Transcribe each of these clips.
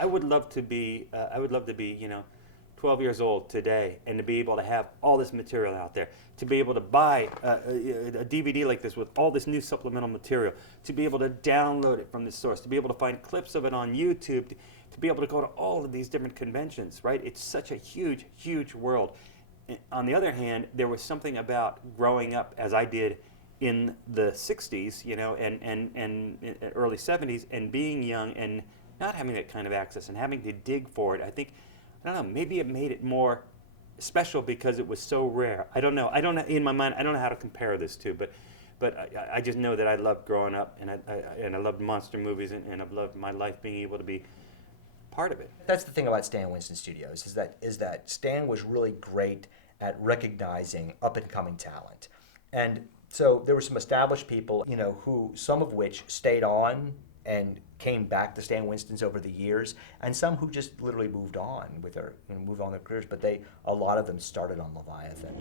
I would love to be, 12 years old today, and to be able to have all this material out there, to be able to buy a DVD like this with all this new supplemental material, to be able to download it from the source, to be able to find clips of it on YouTube, to be able to go to all of these different conventions, right? It's such a huge, huge world. On the other hand, there was something about growing up as I did in the 60s, and early 70s, and being young and not having that kind of access and having to dig for it. I don't know, maybe it made it more special because it was so rare. I don't know. In my mind, I don't know how to compare this to, but I just know that I loved growing up, and I loved monster movies, and I've loved my life being able to be part of it. That's the thing about Stan Winston Studios, is that Stan was really great at recognizing up-and-coming talent. And so there were some established people, who, some of which stayed on and came back to Stan Winston's over the years, and some who just literally moved on with their careers. But a lot of them started on Leviathan.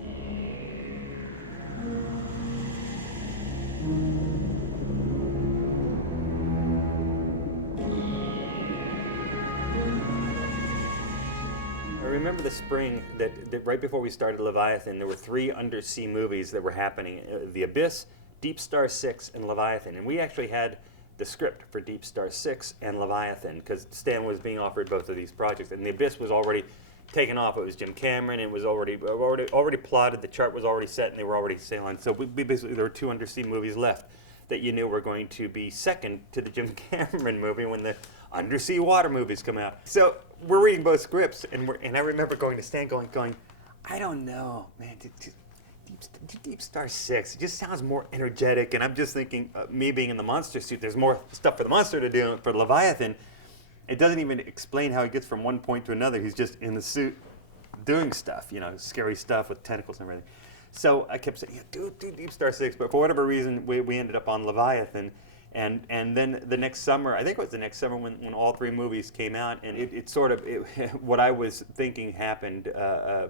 I remember the spring that right before we started Leviathan, there were 3 undersea movies that were happening: The Abyss, Deep Star 6, and Leviathan. And we actually had the script for Deep Star 6 and Leviathan, because Stan was being offered both of these projects, and The Abyss was already taken off. It was Jim Cameron. It was already plotted. The chart was already set, and they were already sailing. So we basically, there were 2 undersea movies left that you knew were going to be second to the Jim Cameron movie when the undersea water movies come out. So we're reading both scripts, and I remember going to Stan going, I don't know, man. Deep Star 6, it just sounds more energetic, and I'm just thinking, me being in the monster suit, there's more stuff for the monster to do. For Leviathan, it doesn't even explain how he gets from one point to another. He's just in the suit doing stuff, scary stuff with tentacles and everything. So I kept saying, do Deep Star 6, but for whatever reason, we ended up on Leviathan. And then the next summer, I think it was the next summer when all 3 movies came out, and what I was thinking happened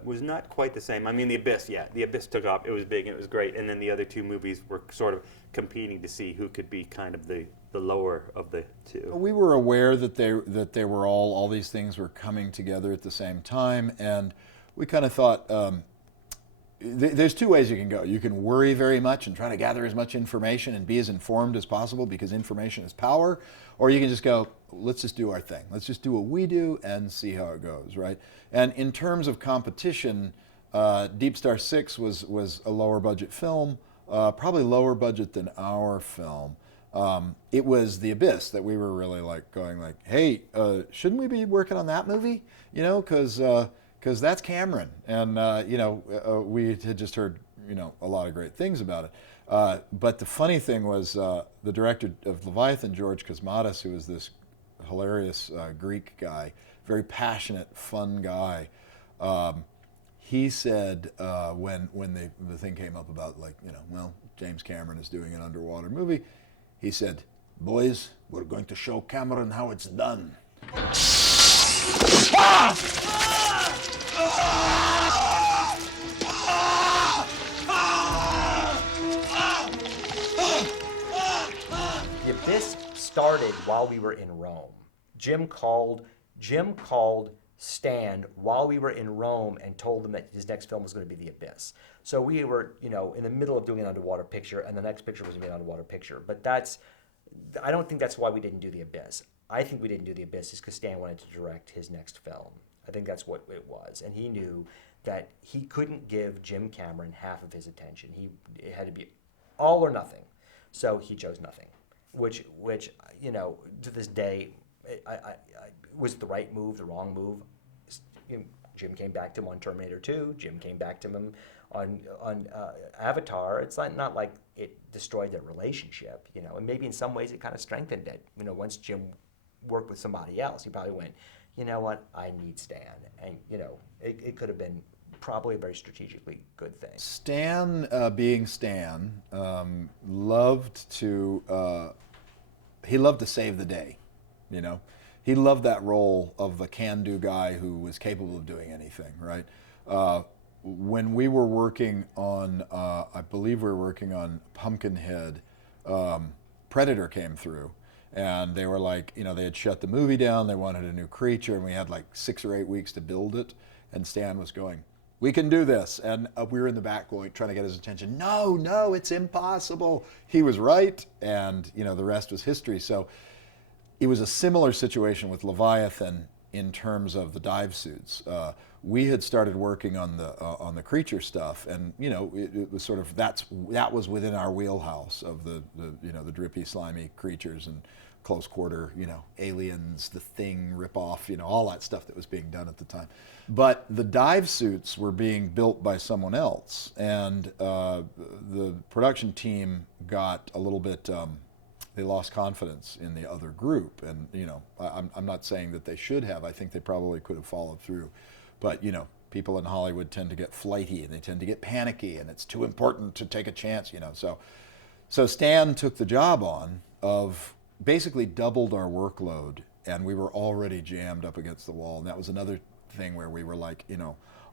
was not quite the same. I mean, The Abyss took off. It was big and it was great. And then the other 2 movies were sort of competing to see who could be kind of the lower of the 2. We were aware that they were all these things were coming together at the same time, and we kind of thought, there's 2 ways you can go. You can worry very much and try to gather as much information and be as informed as possible, because information is power, or you can just go, let's just do our thing. Let's just do what we do and see how it goes, right? And in terms of competition, Deep Star 6 was a lower budget film, probably lower budget than our film. It was The Abyss that we were really going, hey, shouldn't we be working on that movie? Because that's Cameron, and we had just heard a lot of great things about it. But the funny thing was, the director of Leviathan, George Cosmatos, who was this hilarious Greek guy, very passionate, fun guy. He said when the thing came up about James Cameron is doing an underwater movie, he said, "Boys, we're going to show Cameron how it's done." The Abyss started while we were in Rome. Jim called Stan while we were in Rome and told him that his next film was going to be The Abyss. So we were, in the middle of doing an underwater picture, and the next picture was going to be an underwater picture. But I don't think that's why we didn't do The Abyss. I think we didn't do The Abyss is because Stan wanted to direct his next film. I think that's what it was. And he knew that he couldn't give Jim Cameron half of his attention. It had to be all or nothing. So he chose nothing, which to this day, I was the right move, the wrong move. Jim came back to him on Terminator 2. Jim came back to him on Avatar. It's not like it destroyed their relationship, and maybe in some ways it kind of strengthened it. Once Jim worked with somebody else, he probably went, you know what, I need Stan. And, it could have been probably a very strategically good thing. Stan, being Stan, loved to save the day, He loved that role of the can-do guy who was capable of doing anything, right? When we were working on, I believe we were working on Pumpkinhead, Predator came through, And they were like, they had shut the movie down. They wanted a new creature, and we had like 6 or 8 weeks to build it. And Stan was going, "We can do this." And we were in the back going, trying to get his attention. No, no, it's impossible. He was right. And, the rest was history. So it was a similar situation with Leviathan in terms of the dive suits. We had started working on the creature stuff, and it was sort of that was within our wheelhouse of the drippy, slimy creatures and close quarter, aliens, the Thing ripoff, all that stuff that was being done at the time. But the dive suits were being built by someone else, and the production team got a little bit. They lost confidence in the other group, and I'm not saying that they should have. I think they probably could have followed through, but people in Hollywood tend to get flighty and they tend to get panicky, and it's too important to take a chance. So Stan took the job on of basically doubled our workload, and we were already jammed up against the wall, and that was another thing where we were like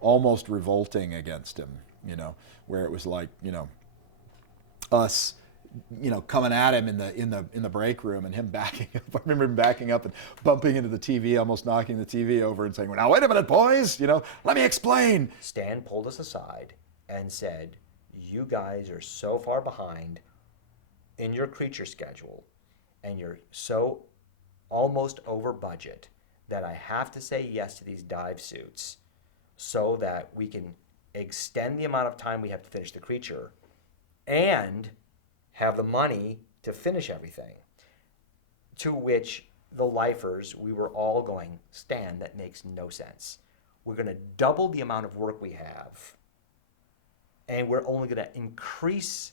almost revolting against him, where it was like us coming at him in the break room, and him backing up. I remember him backing up and bumping into the TV, almost knocking the TV over, and saying, "Well, now wait a minute, boys, let me explain." Stan pulled us aside and said, "You guys are so far behind in your creature schedule, and you're so almost over budget that I have to say yes to these dive suits so that we can extend the amount of time we have to finish the creature and have the money to finish everything." To which the lifers, we were all going, "Stan, that makes no sense. We're going to double the amount of work we have, and we're only going to increase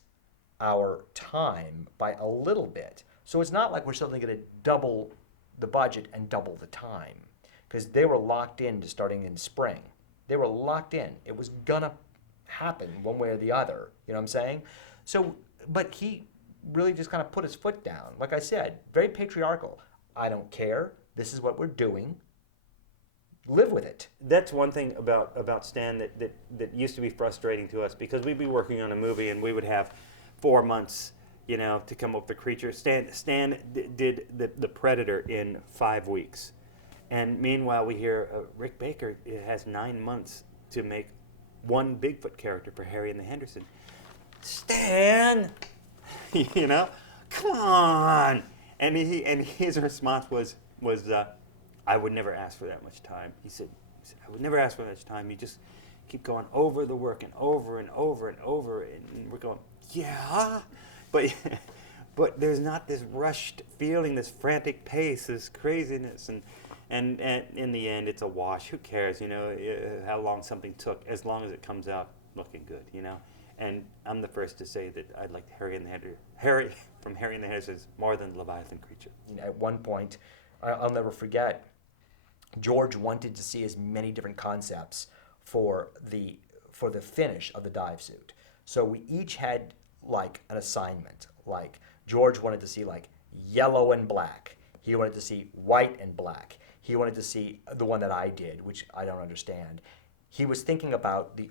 our time by a little bit. So it's not like we're suddenly going to double the budget and double the time." Because they were locked into starting in spring. They were locked in. It was going to happen one way or the other. You know what I'm saying? So, but he really just kind of put his foot down. Like I said, very patriarchal. "I don't care. This is what we're doing. Live with it." That's one thing about Stan that used to be frustrating to us, because we'd be working on a movie and we would have 4 months, to come up with the creature. Stan did the Predator in 5 weeks, and meanwhile we hear Rick Baker has 9 months to make one Bigfoot character for Harry and the Henderson. Stan, come on. And his response was "I would never ask for that much time." He said, "I would never ask for that much time. You just keep going over the work and over and over and over." And we're going, "Yeah, but there's not this rushed feeling, this frantic pace, this craziness." And in the end, it's a wash. Who cares, how long something took, as long as it comes out looking good, And I'm the first to say that I liked Harry from Harry and the Hendersons more than Leviathan creature. At one point, I'll never forget, George wanted to see as many different concepts for the finish of the dive suit. So we each had like an assignment. Like George wanted to see like yellow and black. He wanted to see white and black. He wanted to see the one that I did, which I don't understand. He was thinking about the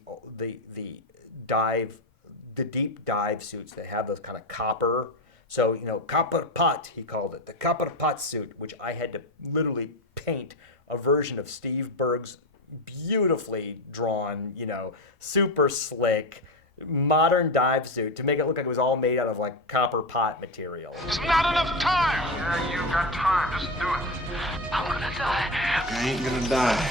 deep dive suits that have those kind of copper. So, copper pot, he called it, the copper pot suit, which I had to literally paint a version of Steve Berg's beautifully drawn, super slick, modern dive suit to make it look like it was all made out of like copper pot material. There's not enough time. Yeah, you've got time. Just do it. I'm gonna die. I ain't gonna die.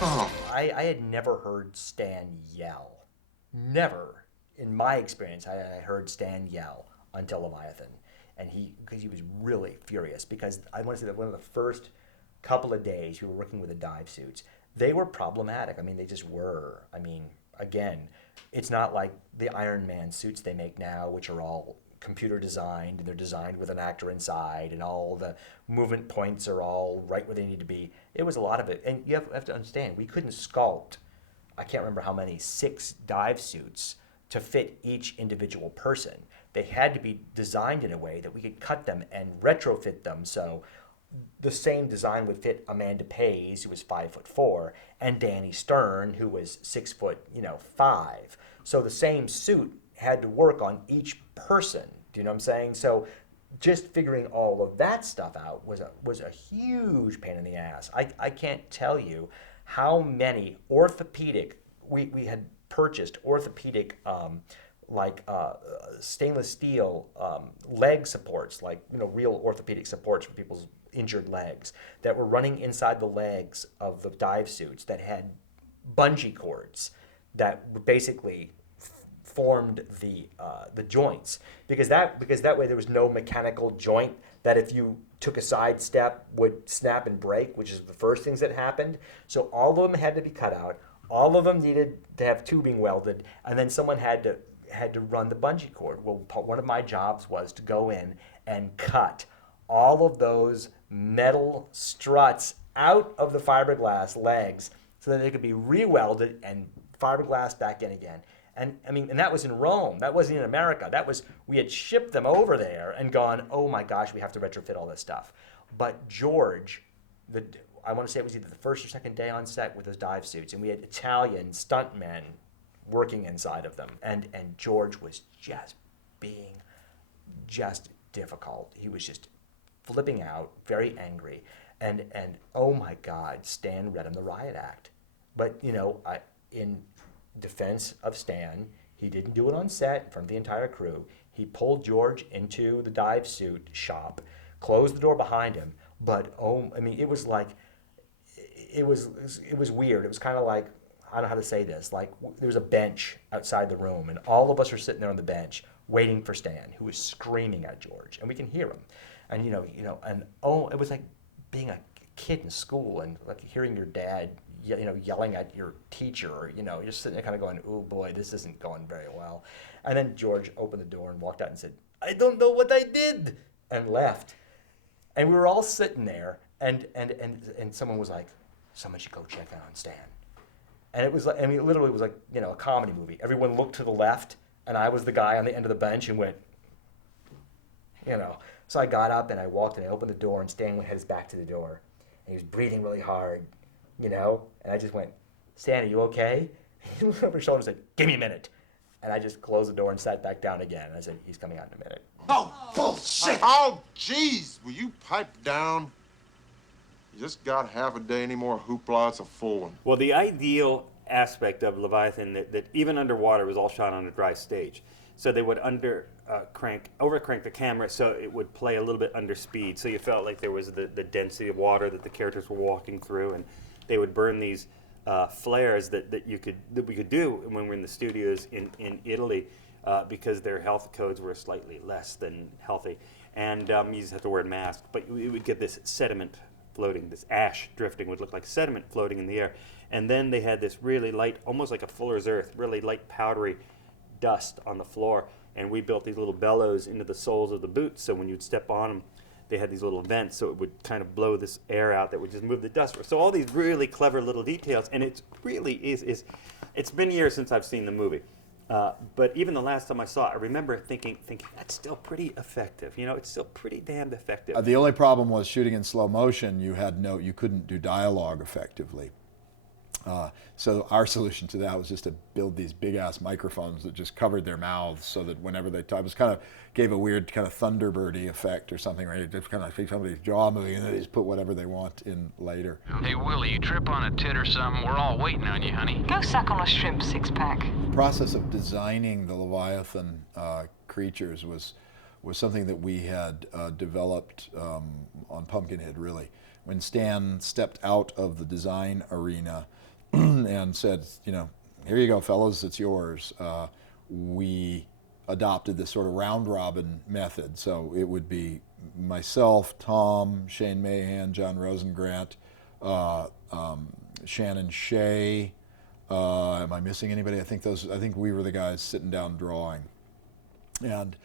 Oh. I had never heard Stan yell. Never. In my experience, I heard Stan yell until Leviathan. And because he was really furious, because I want to say that one of the first couple of days we were working with the dive suits, they were problematic. I mean, they just were. I mean, again, it's not like the Iron Man suits they make now, which are all computer designed, and they're designed with an actor inside, and all the movement points are all right where they need to be. It was a lot of it. And you have to understand, we couldn't sculpt, I can't remember how many, 6 dive suits to fit each individual person. They had to be designed in a way that we could cut them and retrofit them so the same design would fit Amanda Pays, who was 5'4", and Danny Stern, who was 6'5". So the same suit had to work on each person. Do you know what I'm saying? So just figuring all of that stuff out was a huge pain in the ass. I can't tell you how many orthopedic, we had purchased orthopedic stainless steel leg supports, like real orthopedic supports for people's injured legs, that were running inside the legs of the dive suits that had bungee cords that basically formed the joints, because that way there was no mechanical joint that if you took a side step would snap and break, which is the first things that happened. So all of them had to be cut out. All of them needed to have tubing welded, and then someone had to run the bungee cord. Well, one of my jobs was to go in and cut all of those metal struts out of the fiberglass legs so that they could be re-welded and fiberglass back in again. And that was in Rome. That wasn't in America. We had shipped them over there and gone, oh my gosh, we have to retrofit all this stuff. But George, I want to say it was either the first or second day on set with those dive suits, and we had Italian stuntmen working inside of them. And George was just being difficult. He was just flipping out, very angry. And oh my God, Stan read him the riot act. But, in defense of Stan, he didn't do it on set in front of the entire crew. He pulled George into the dive suit shop, closed the door behind him. But it was like, it was weird. It was kind of like, I don't know how to say this. Like there was a bench outside the room, and all of us were sitting there on the bench waiting for Stan, who was screaming at George, and we can hear him. And it was like being a kid in school and like hearing your dad yelling at your teacher, or you're just sitting there kind of going, oh boy, this isn't going very well. And then George opened the door and walked out and said, I don't know what I did, and left. And we were all sitting there, and someone was like, someone should go check on Stan. And it was like, it literally was like, a comedy movie. Everyone looked to the left, and I was the guy on the end of the bench and went, So I got up and I walked and I opened the door, and Stan had his back to the door, and he was breathing really hard, and I just went, Stan, are you okay? He looked over his shoulder and said, give me a minute. And I just closed the door and sat back down again. And I said, he's coming out in a minute. Oh, bullshit! Oh, jeez, will you pipe down? You just got half a day, any more hoopla, it's a full one. Well, the ideal aspect of Leviathan that even underwater was all shot on a dry stage. So they would overcrank the camera so it would play a little bit under speed. So you felt like there was the density of water that the characters were walking through, and they would burn these flares that we could do when we were in the studios in Italy because their health codes were slightly less than healthy. And you just have to wear a mask. But we would get this sediment floating, this ash drifting would look like sediment floating in the air. And then they had this really light, almost like a fuller's earth, really light powdery dust on the floor. And we built these little bellows into the soles of the boots, so when you'd step on them, they had these little vents, so it would kind of blow this air out that would just move the dust. So all these really clever little details, and it really is it's been years since I've seen the movie. But even the last time I saw it, I remember thinking that's still pretty effective. It's still pretty damned effective. The only problem was shooting in slow motion. You couldn't do dialogue effectively. So our solution to that was just to build these big ass microphones that just covered their mouths, so that whenever they talk, it was gave a weird kind of Thunderbirdy effect or something, right? It just kind of like somebody's jaw moving, and then they just put whatever they want in later. Hey Willie, you trip on a tit or something, we're all waiting on you, honey. Go suck on a shrimp six-pack. The process of designing the Leviathan creatures was something that we had developed on Pumpkinhead, really. When Stan stepped out of the design arena and said, here you go, fellas, it's yours, we adopted this sort of round-robin method. So it would be myself, Tom, Shane Mahan, John Rosengrant, Shannon Shea. Am I missing anybody? I think we were the guys sitting down drawing. And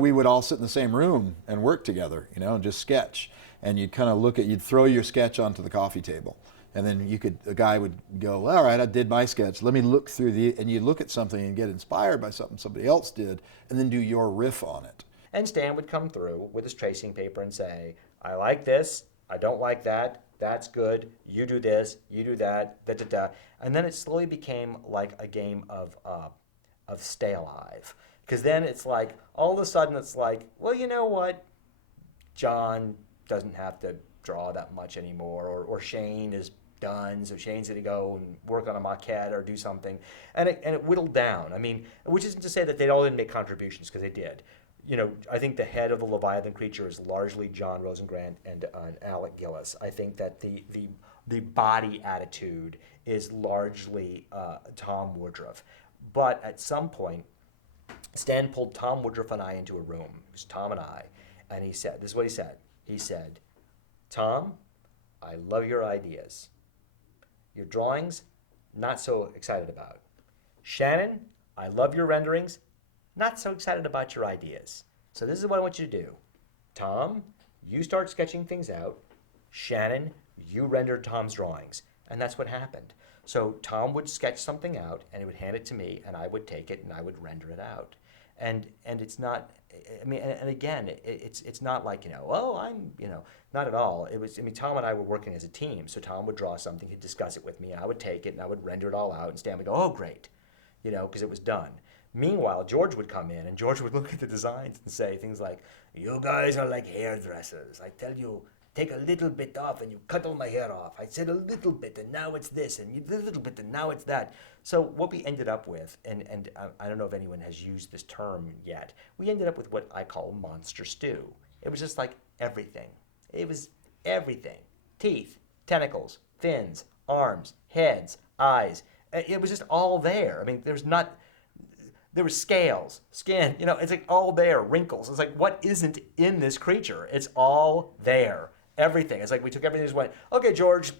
we would all sit in the same room and work together, and just sketch. And you'd kind of you'd throw your sketch onto the coffee table. And then a guy would go, all right, I did my sketch. Let me look through and you look at something and get inspired by something somebody else did, and then do your riff on it. And Stan would come through with his tracing paper and say, I like this, I don't like that, that's good, you do this, you do that, da-da-da. And then it slowly became like a game of stay alive. Because then it's like, all of a sudden it's like, well, you know what? John doesn't have to draw that much anymore, or Shane is done, so Shane's going to go and work on a maquette or do something. And it whittled down. I mean, which isn't to say that they all didn't make contributions, because they did. You know, I think the head of the Leviathan creature is largely John Rosengrant and Alec Gillis. I think that the body attitude is largely Tom Woodruff. But at some point, Stan pulled Tom Woodruff and I into a room. It was Tom and I. And he said, this is what he said. He said, Tom, I love your ideas. Your drawings, not so excited about. Shannon, I love your renderings, not so excited about your ideas. So this is what I want you to do. Tom, you start sketching things out. Shannon, you render Tom's drawings. And that's what happened. So Tom would sketch something out, and he would hand it to me, and I would take it, and I would render it out. And it's not, I mean, and again, it's not like, you know, oh, I'm, you know, not at all. It was, I mean, Tom and I were working as a team. So Tom would draw something, he'd discuss it with me, and I would take it, and I would render it all out, and Stan would go, oh, great, you know, because it was done. Meanwhile, George would come in, and George would look at the designs and say things like, you guys are like hairdressers. I tell you, take a little bit off and you cut all my hair off. I said a little bit and now it's this, and you did a little bit and now it's that. So what we ended up with, and I don't know if anyone has used this term yet, we ended up with what I call monster stew. It was just like everything. It was everything. Teeth, tentacles, fins, arms, heads, eyes. It was just all there. I mean, there were scales, skin, you know, it's like all there, wrinkles. It's like, what isn't in this creature? It's all there. Everything. It's like we took everything and just went, okay, George.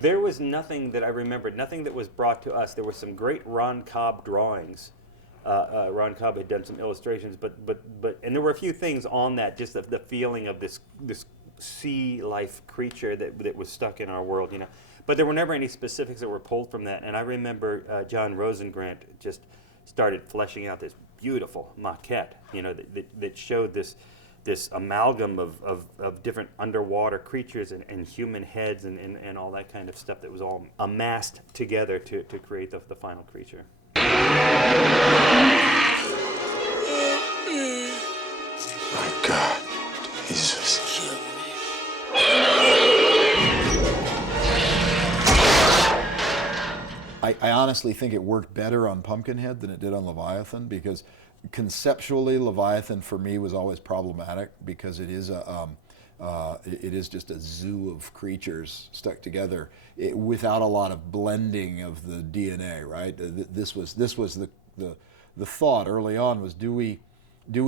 There was nothing that I remembered, nothing that was brought to us. There were some great Ron Cobb drawings. Ron Cobb had done some illustrations, but and there were a few things on that, just the feeling of this sea life creature that was stuck in our world, you know. But there were never any specifics that were pulled from that. And I remember John Rosengrant just started fleshing out this beautiful maquette, you know, that showed this amalgam of different underwater creatures and human heads and all that kind of stuff that was all amassed together to create the final creature. My God, Jesus. I honestly think it worked better on Pumpkinhead than it did on Leviathan, because conceptually Leviathan for me was always problematic, because it is just a zoo of creatures stuck together without a lot of blending of the DNA, right? This was the thought early on was, do we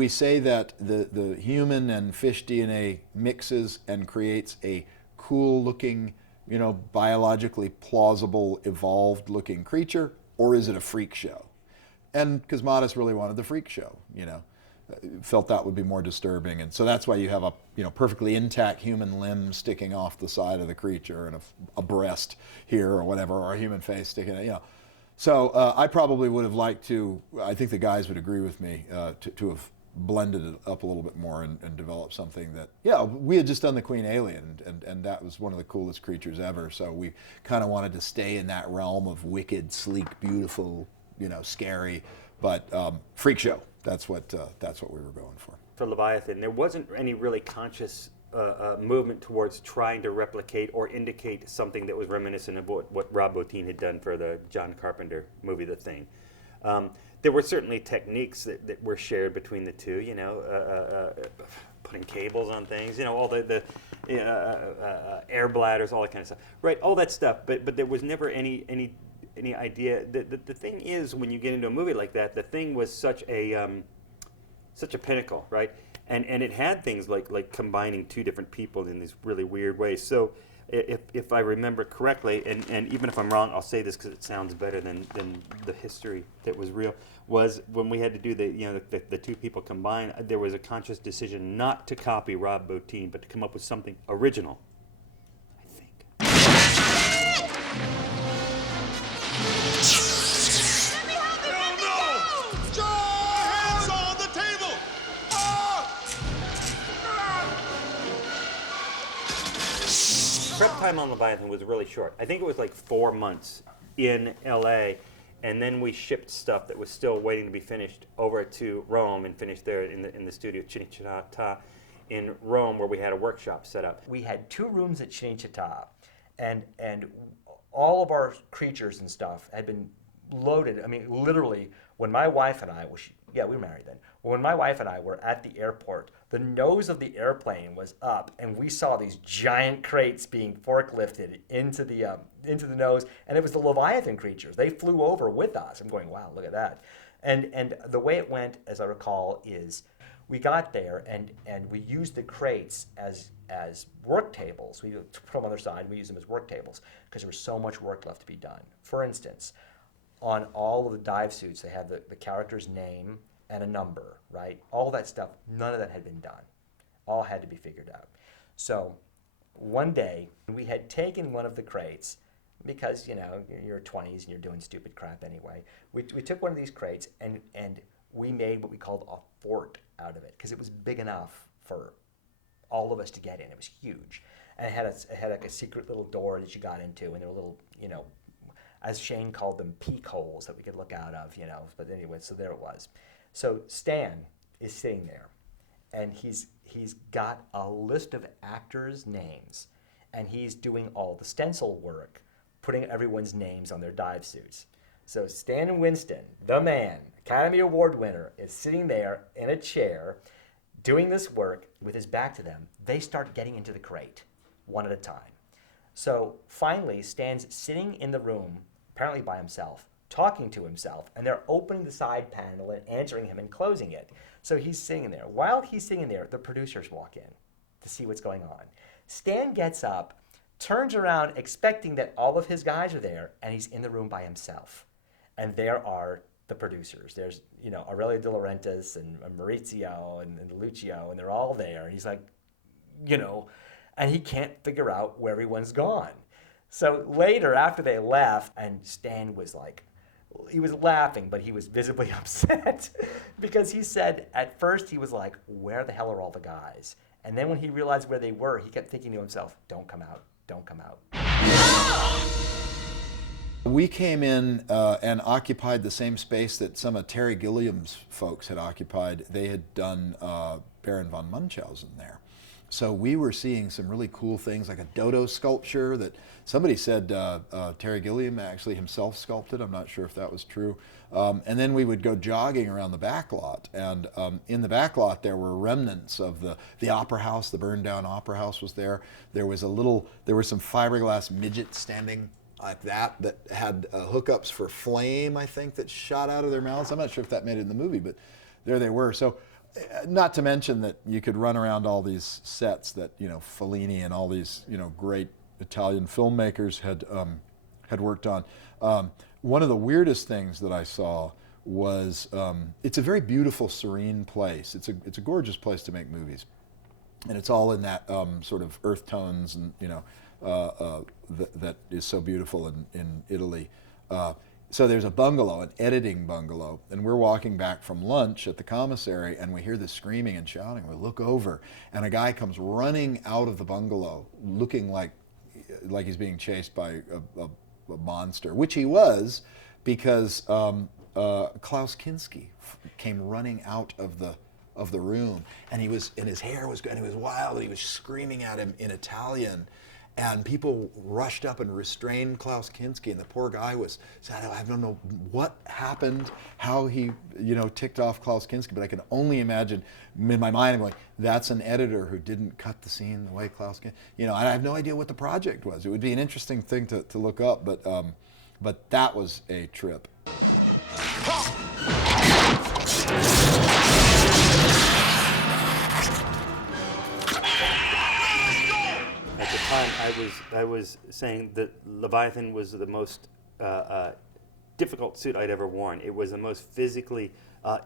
say that the human and fish DNA mixes and creates a cool looking, you know, biologically plausible, evolved looking creature, or is it a freak show? And Cosmatos really wanted the freak show, you know, felt that would be more disturbing. And so that's why you have a, you know, perfectly intact human limb sticking off the side of the creature, and a breast here or whatever, or a human face sticking, you know. So I probably would have liked to, I think the guys would agree with me, to have blended it up a little bit more and developed something that, yeah, we had just done the Queen Alien, and that was one of the coolest creatures ever. So we kind of wanted to stay in that realm of wicked, sleek, beautiful, you know, scary, but freak show. That's what we were going for. For Leviathan, there wasn't any really conscious movement towards trying to replicate or indicate something that was reminiscent of what Rob Bottin had done for the John Carpenter movie, The Thing. There were certainly techniques that were shared between the two, you know, putting cables on things, you know, all the air bladders, all that kind of stuff, right? All that stuff, but there was never any idea. The thing is, when you get into a movie like that, The Thing was such a pinnacle, right? And it had things like combining two different people in these really weird ways. So if I remember correctly, and even if I'm wrong, I'll say this because it sounds better than the history that was real, was when we had to do the two people combined, there was a conscious decision not to copy Rob Bottin, but to come up with something original, I think. Prep time on Leviathan was really short. I think it was like 4 months in LA, and then we shipped stuff that was still waiting to be finished over to Rome and finished there in the studio Cinecittà in Rome, where we had a workshop set up. We had 2 rooms at Cinecittà, and all of our creatures and stuff had been loaded. I mean, literally, when my wife and I, we were married then. When my wife and I were at the airport, the nose of the airplane was up, and we saw these giant crates being forklifted into the nose, and it was the Leviathan creatures. They flew over with us. I'm going, wow, look at that. And the way it went, as I recall, is we got there and we used the crates as work tables. We put them on their side and we used them as work tables because there was so much work left to be done. For instance, on all of the dive suits, they have the character's name and a number, right? All that stuff, none of that had been done. All had to be figured out. So one day, we had taken one of the crates, because, you know, you're 20s and you're doing stupid crap anyway. We took one of these crates and we made what we called a fort out of it, because it was big enough for all of us to get in. It was huge. And it had like a secret little door that you got into, and there were little, you know, as Shane called them, peek holes that we could look out of, you know. But anyway, so there it was. So Stan is sitting there, and he's got a list of actors' names, and he's doing all the stencil work, putting everyone's names on their dive suits. So Stan Winston, the man, Academy Award winner, is sitting there in a chair doing this work with his back to them. They start getting into the crate one at a time. So finally, Stan's sitting in the room, apparently by himself, talking to himself, and they're opening the side panel and answering him and closing it. So he's sitting there. While he's sitting there, the producers walk in to see what's going on. Stan gets up, turns around expecting that all of his guys are there, and he's in the room by himself. And there are the producers. There's, you know, Aurelio De Laurentiis and Maurizio and Lucio, and they're all there. And he's like, you know, and he can't figure out where everyone's gone. So later, after they left, and Stan was like, he was laughing, but he was visibly upset because he said at first he was like, where the hell are all the guys? And then when he realized where they were, he kept thinking to himself, don't come out, don't come out. We came in and occupied the same space that some of Terry Gilliam's folks had occupied. They had done Baron von Munchausen there. So we were seeing some really cool things, like a dodo sculpture that somebody said Terry Gilliam actually himself sculpted. I'm not sure if that was true. And then we would go jogging around the back lot. And in the back lot, there were remnants of the opera house. The burned down opera house was there. There were some fiberglass midgets standing like that had hookups for flame, I think, that shot out of their mouths. I'm not sure if that made it in the movie, but there they were. So not to mention that you could run around all these sets that, you know, Fellini and all these, you know, great Italian filmmakers had worked on. One of the weirdest things that I saw was it's a very beautiful, serene place. It's a gorgeous place to make movies, and it's all in that sort of earth tones, and you know, that is so beautiful in Italy. So there's a bungalow, an editing bungalow, and we're walking back from lunch at the commissary, and we hear this screaming and shouting. We look over, and a guy comes running out of the bungalow, looking like he's being chased by a monster, which he was, because Klaus Kinski came running out of the room, and his hair was, and he was wild, and he was screaming at him in Italian. And people rushed up and restrained Klaus Kinski, and the poor guy said, I don't know what happened, how he, you know, ticked off Klaus Kinski, but I can only imagine, in my mind, I'm like, that's an editor who didn't cut the scene the way Klaus Kinski, you know, and I have no idea what the project was. It would be an interesting thing to look up, but that was a trip. At the time, I was saying that Leviathan was the most difficult suit I'd ever worn. It was the most physically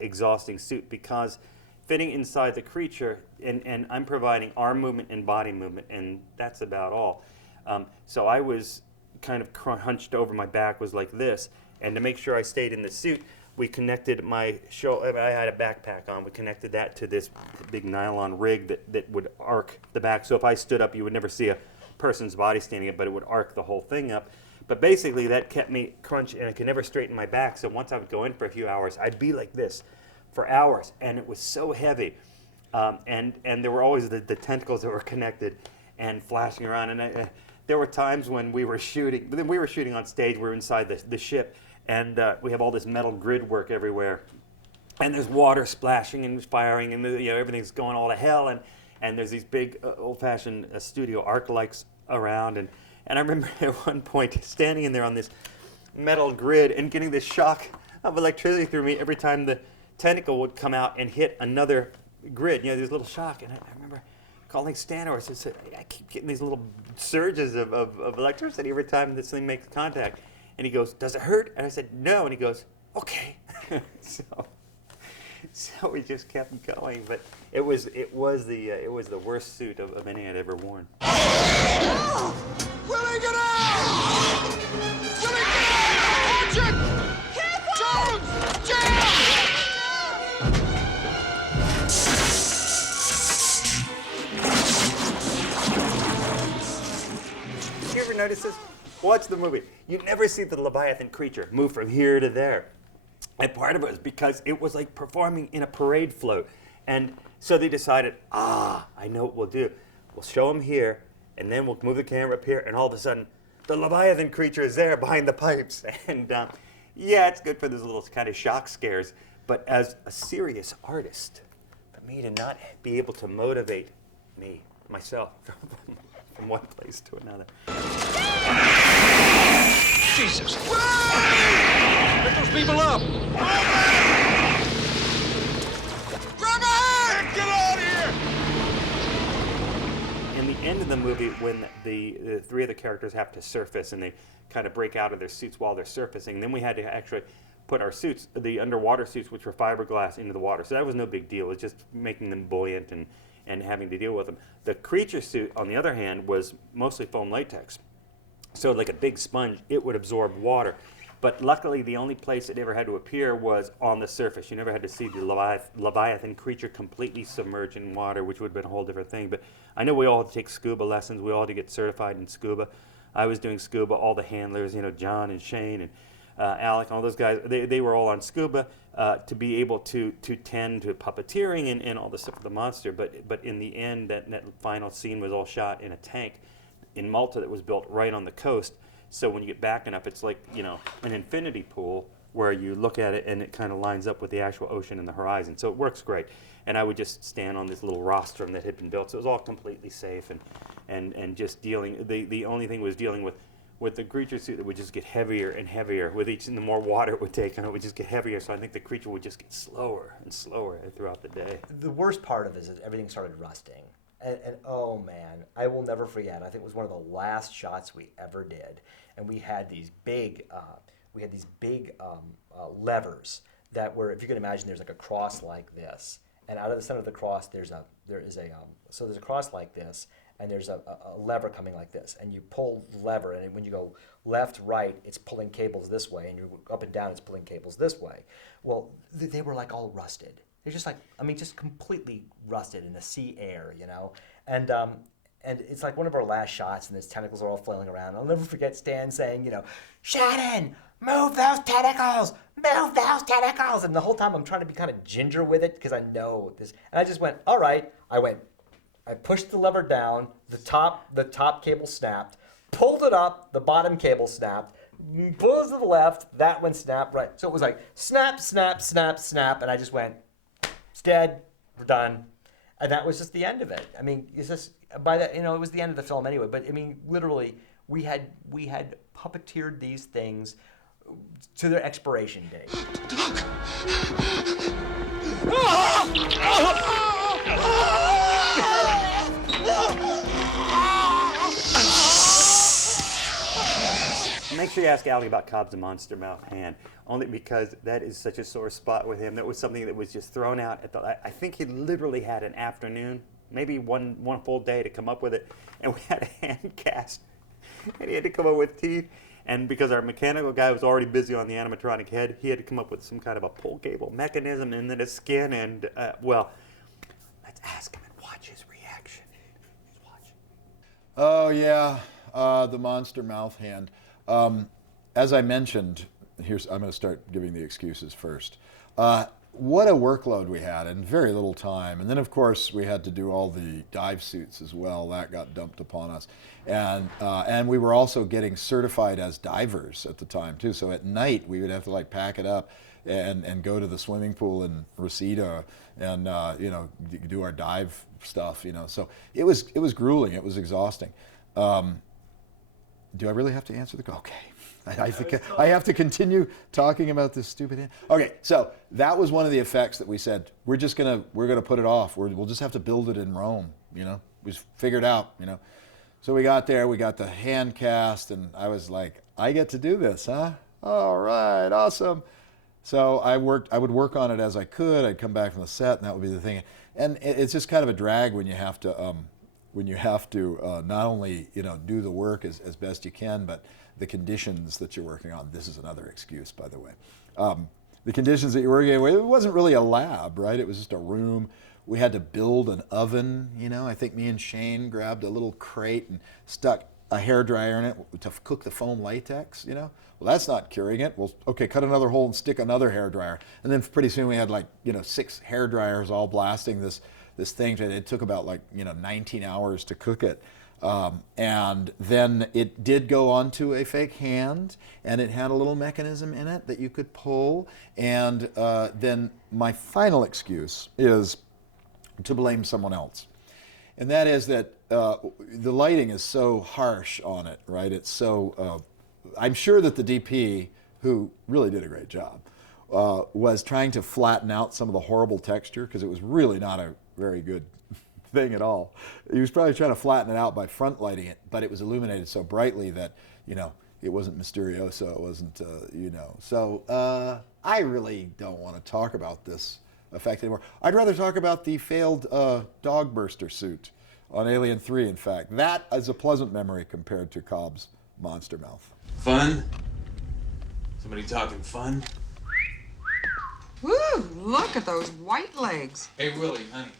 exhausting suit because fitting inside the creature, and I'm providing arm movement and body movement, and that's about all. So I was kind of hunched over. My back was like this, and to make sure I stayed in the suit, we connected my shoulder. I had a backpack on. We connected that to this big nylon rig that would arc the back. So if I stood up, you would never see a person's body standing up, but it would arc the whole thing up. But basically, that kept me crunched, and I could never straighten my back. So once I would go in for a few hours, I'd be like this for hours, and it was so heavy. And there were always the tentacles that were connected and flashing around. And there were times when we were shooting. But then we were shooting on stage. We were inside the ship, and we have all this metal grid work everywhere. And there's water splashing and firing, and everything's going all to hell. And there's these big old-fashioned studio arc lights around. And I remember at one point standing in there on this metal grid and getting this shock of electricity through me every time the tentacle would come out and hit another grid. This little shock. And I remember calling Stan, I said, I keep getting these little surges of electricity every time this thing makes contact. And he goes, does it hurt? And I said, no. And he goes, okay. So we just kept going, but it was the worst suit of any I'd ever worn. Willie, get out! Willie, get out! Watch it! Jones! Jam! You ever notice this? Watch the movie. You never see the Leviathan creature move from here to there. And part of it was because it was like performing in a parade float. And so they decided, I know what we'll do. We'll show him here, and then we'll move the camera up here, and all of a sudden, the Leviathan creature is there behind the pipes. And yeah, it's good for those little kind of shock scares. But as a serious artist, for me to not be able to motivate myself, from one place to another. Jesus! Get those people up! Grab a hand! Get out of here! In the end of the movie, when the three of the characters have to surface and they kind of break out of their suits while they're surfacing, then we had to actually put our suits, the underwater suits, which were fiberglass, into the water. So that was no big deal. It was just making them buoyant and having to deal with them. The creature suit, on the other hand, was mostly foam latex. So like a big sponge, it would absorb water. But luckily, the only place it ever had to appear was on the surface. You never had to see the Leviathan creature completely submerged in water, which would have been a whole different thing. But I know we all had to take scuba lessons. We all had to get certified in scuba. I was doing scuba. All the handlers, John and Shane and Alec, and all those guys, they were all on scuba to be able to tend to puppeteering and all the stuff with the monster. But in the end, that final scene was all shot in a tank in Malta that was built right on the coast. So when you get backing up, it's like, an infinity pool where you look at it and it kind of lines up with the actual ocean and the horizon. So it works great. And I would just stand on this little rostrum that had been built. So it was all completely safe and just dealing, the only thing was dealing with the creature suit that would just get heavier and heavier with each, and the more water it would take on it would just get heavier. So I think the creature would just get slower and slower throughout the day. The worst part of it is that everything started rusting. And oh man, I will never forget. I think it was one of the last shots we ever did, and we had these big, levers that were, if you can imagine, there's like a cross like this, and out of the center of the cross there's a cross like this, and there's a lever coming like this, and you pull the lever, and when you go left, right, it's pulling cables this way, and you go up and down, it's pulling cables this way. Well, they were like all rusted. They're just just completely rusted in the sea air, And it's like one of our last shots, and these tentacles are all flailing around. I'll never forget Stan saying, Shannon, move those tentacles! Move those tentacles! And the whole time I'm trying to be kind of ginger with it because I know this. And I just went, all right. I pushed the lever down, the top cable snapped, pulled it up, the bottom cable snapped, pulled it to the left, that one snapped, right. So it was like snap, snap, snap, snap, and I just went, it's dead, we're done. And that was just the end of it. I mean, it's just, by that, it was the end of the film anyway, but I mean, literally, we had puppeteered these things to their expiration date. Make sure you ask Alec about Cobb's monster mouth hand, only because that is such a sore spot with him. That was something that was just thrown out at I think he literally had an afternoon, maybe one full day to come up with it, and we had a hand cast, and he had to come up with teeth, and because our mechanical guy was already busy on the animatronic head, he had to come up with some kind of a pull cable mechanism and then a skin, and let's ask him and watch his reaction. Just watch. Oh yeah, the monster mouth hand. As I mentioned, I'm going to start giving the excuses first. What a workload we had and very little time. And then, of course, we had to do all the dive suits as well. That got dumped upon us. And we were also getting certified as divers at the time, too. So at night, we would have to, like, pack it up and go to the swimming pool in Reseda and, do our dive stuff, So it was grueling. It was exhausting. Do I really have to answer the call? Okay. I have to continue talking about this stupid. Okay, so that was one of the effects that we said we're gonna put it off. We'll just have to build it in Rome. We figured out. So we got there. We got the hand cast, and I was like, I get to do this, huh? All right, awesome. So I would work on it as I could. I'd come back from the set, and that would be the thing. And it's just kind of a drag when you have to not only do the work as best you can, but the conditions that you're working on. This is another excuse, by the way. The conditions that you're working with, it wasn't really a lab, right? It was just a room. We had to build an oven, I think me and Shane grabbed a little crate and stuck a hairdryer in it to cook the foam latex, Well, that's not curing it. Well, okay, cut another hole and stick another hairdryer. And then pretty soon we had 6 hairdryers all blasting this thing. It took about 19 hours to cook it. And then it did go onto a fake hand, and it had a little mechanism in it that you could pull. And then my final excuse is to blame someone else. And that is that the lighting is so harsh on it, right? It's so, I'm sure that the DP, who really did a great job, was trying to flatten out some of the horrible texture, because it was really not a very good thing at all. He was probably trying to flatten it out by front lighting it, but it was illuminated so brightly that, it wasn't Mysterioso, it wasn't, So I really don't want to talk about this effect anymore. I'd rather talk about the failed dog burster suit on Alien 3, in fact. That is a pleasant memory compared to Cobb's monster mouth. Fun? Somebody talking fun? Woo! Look at those white legs. Hey, Willie, honey.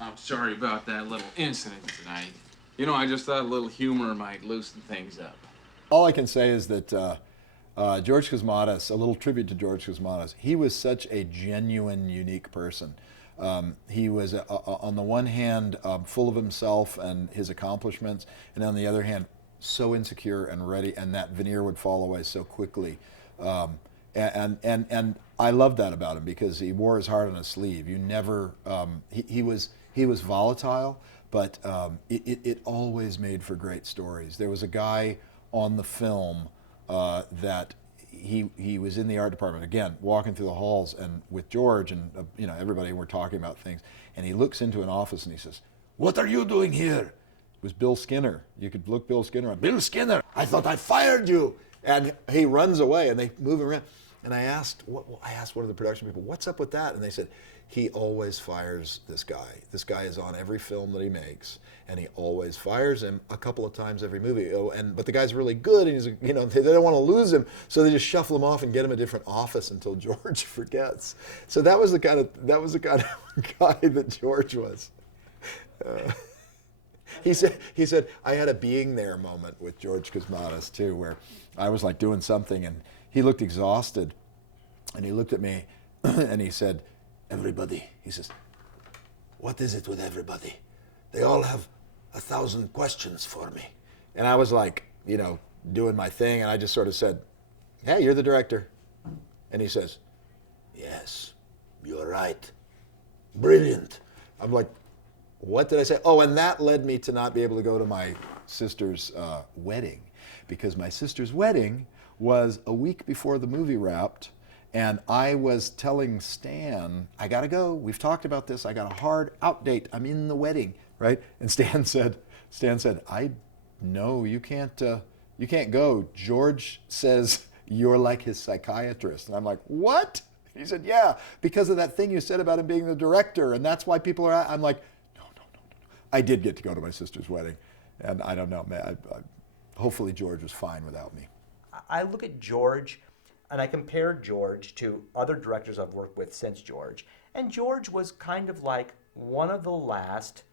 I'm sorry about that little incident tonight. I just thought a little humor might loosen things up. All I can say is that George Cosmatos, a little tribute to George Cosmatos, he was such a genuine, unique person. He was, on the one hand, full of himself and his accomplishments, and on the other hand, so insecure and ready, and that veneer would fall away so quickly. And I loved that about him, because he wore his heart on his sleeve. You never, he was volatile, but it always made for great stories. There was a guy on the film that he was in the art department, again, walking through the halls and with George and everybody, were talking about things, and he looks into an office and he says, "What are you doing here?" It was Bill Skinner. You could look Bill Skinner up. "Bill Skinner, I thought I fired you." And he runs away, and they move him around. And I asked one of the production people, "What's up with that?" And they said, "He always fires this guy. This guy is on every film that he makes, and he always fires him a couple of times every movie. But the guy's really good, and he's they don't want to lose him, so they just shuffle him off and get him a different office until George forgets." So that was the kind of guy that George was. He said I had a being there moment with George Cosmatos too, where I was doing something, and he looked exhausted, and he looked at me, and he said, "Everybody," he says, "what is it with everybody? They all have 1,000 questions for me." And I was doing my thing, and I just sort of said, "Hey, you're the director." And he says, "Yes, you're right. Brilliant." I'm like, what did I say? Oh, and that led me to not be able to go to my sister's wedding, because my sister's wedding was a week before the movie wrapped, and I was telling Stan, "I gotta go. We've talked about this. I got a hard out date. I'm in the wedding," right? And Stan said, "No, you can't go. George says you're like his psychiatrist." And I'm like, "What?" He said, "Yeah, because of that thing you said about him being the director, and that's why people are." I'm like, no. I did get to go to my sister's wedding, and I don't know, man. Hopefully George was fine without me. I look at George, and I compare George to other directors I've worked with since George, and George was kind of like one of the last,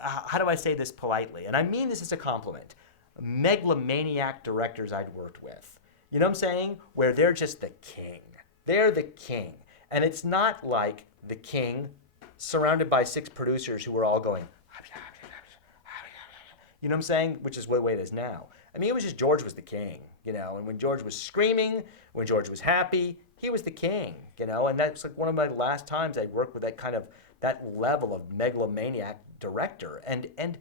how do I say this politely? And I mean this as a compliment. megalomaniac directors I'd worked with. You know what I'm saying? Where they're just the king. They're the king. And it's not like the king surrounded by 6 producers who were all going, you know what I'm saying? Which is the way it is now. I mean, it was just George was the king, you know, and when George was screaming, when George was happy, he was the king, you know, and that's like one of my last times I worked with that level of megalomaniac director. And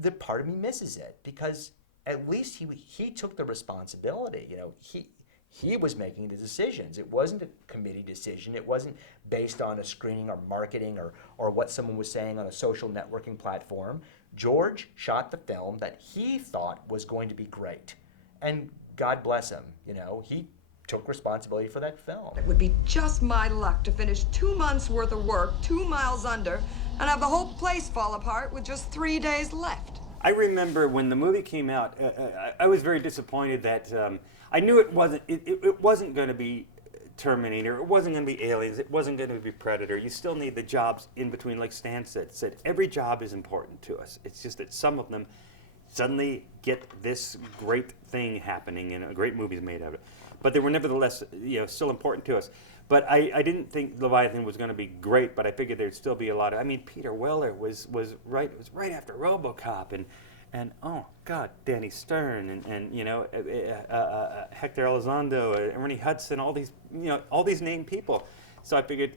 the part of me misses it because at least he took the responsibility, you know, he was making the decisions. It wasn't a committee decision. It wasn't based on a screening or marketing or what someone was saying on a social networking platform. George shot the film that he thought was going to be great. And God bless him, you know, he took responsibility for that film. It would be just my luck to finish 2 months worth of work 2 miles under and have the whole place fall apart with just 3 days left. I remember when the movie came out, I was very disappointed that I knew it wasn't going to be Terminator, it wasn't going to be Aliens, it wasn't going to be Predator. You still need the jobs in between, like Stan said. Every job is important to us. It's just that some of them suddenly get this great thing happening and a great movie is made out of it. But they were nevertheless, you know, still important to us. But I didn't think Leviathan was going to be great, but I figured there'd still be a lot of. I mean, Peter Weller was right. It was right after RoboCop, and oh God, Danny Stern, and you know, Hector Elizondo, Ernie Hudson, all these named people. So I figured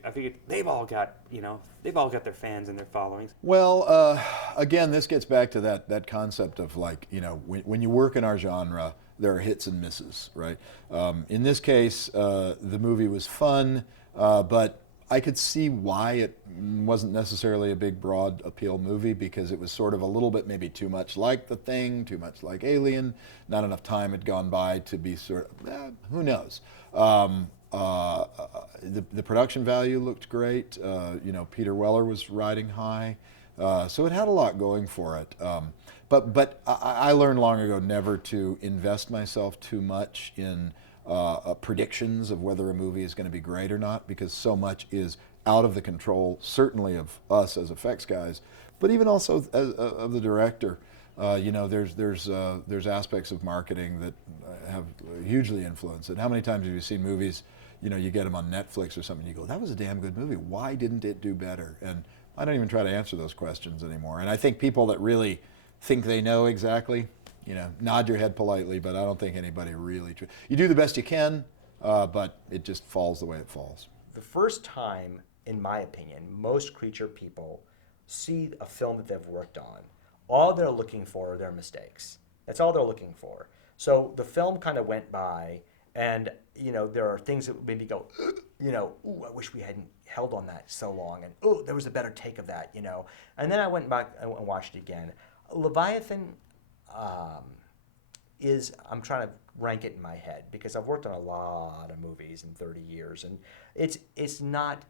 they've all got their fans and their followings. Well, again, this gets back to that concept of like, you know, when you work in our genre, there are hits and misses, right? In this case, the movie was fun, but I could see why it wasn't necessarily a big, broad appeal movie because it was sort of a little bit maybe too much like The Thing, too much like Alien. Not enough time had gone by to be sort of, who knows? The production value looked great. You know, Peter Weller was riding high. So it had a lot going for it. But I learned long ago never to invest myself too much in predictions of whether a movie is going to be great or not, because so much is out of the control, certainly of us as effects guys, but even also of the director. You know, there's aspects of marketing that have hugely influenced it. How many times have you seen movies, you know, you get them on Netflix or something, you go, that was a damn good movie. Why didn't it do better? And I don't even try to answer those questions anymore. And I think people that really think they know exactly, you know, nod your head politely, but I don't think anybody really. You do the best you can, but it just falls the way it falls. The first time, in my opinion, most creature people see a film that they've worked on, all they're looking for are their mistakes. That's all they're looking for. So the film kind of went by, and you know, there are things that maybe go, you know, ooh, I wish we hadn't held on that so long, and oh, there was a better take of that, you know. And then I went back and watched it again. Leviathan I'm trying to rank it in my head because I've worked on a lot of movies in 30 years, and it's not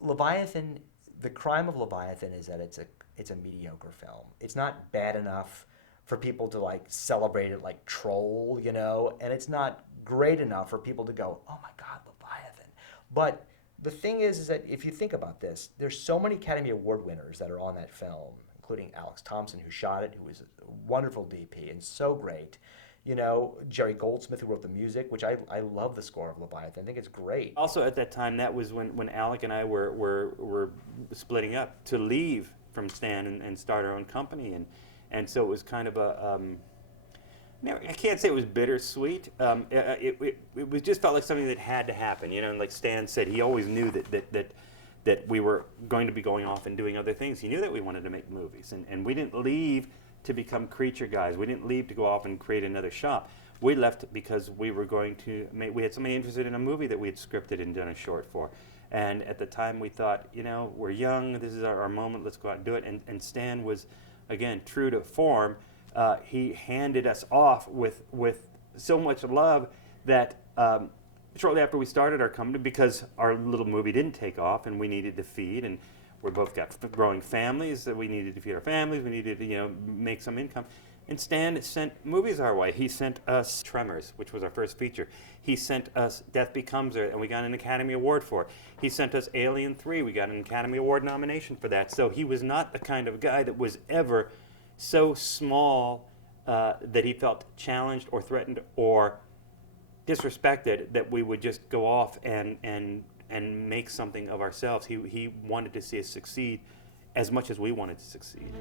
Leviathan. The crime of Leviathan is that it's a mediocre film. It's not bad enough for people to like celebrate it like Troll, you know, and it's not great enough for people to go, oh my God, Leviathan. But the thing is that if you think about this, there's so many Academy Award winners that are on that film, including Alex Thompson, who shot it, who was a wonderful DP and so great. You know, Jerry Goldsmith, who wrote the music, which I love the score of Leviathan. I think it's great. Also, at that time, that was when Alec and I were splitting up to leave from Stan and start our own company, and so it was kind of a. I can't say it was bittersweet. It was just felt like something that had to happen. You know, and like Stan said, he always knew that we were going to be going off and doing other things. He knew that we wanted to make movies, and we didn't leave to become creature guys. We didn't leave to go off and create another shop. We left because we were going to we had somebody interested in a movie that we had scripted and done a short for. And at the time we thought, you know, we're young, this is our moment, let's go out and do it. And Stan was, again, true to form. He handed us off with so much love that shortly after we started our company, because our little movie didn't take off and we needed to feed, and we both got growing families that we needed to feed our families, we needed to, you know, make some income. And Stan sent movies our way. He sent us Tremors, which was our first feature. He sent us Death Becomes Her, and we got an Academy Award for it. He sent us Alien 3. We got an Academy Award nomination for that. So he was not the kind of guy that was ever so small that he felt challenged or threatened or disrespected, that we would just go off and make something of ourselves. He wanted to see us succeed as much as we wanted to succeed.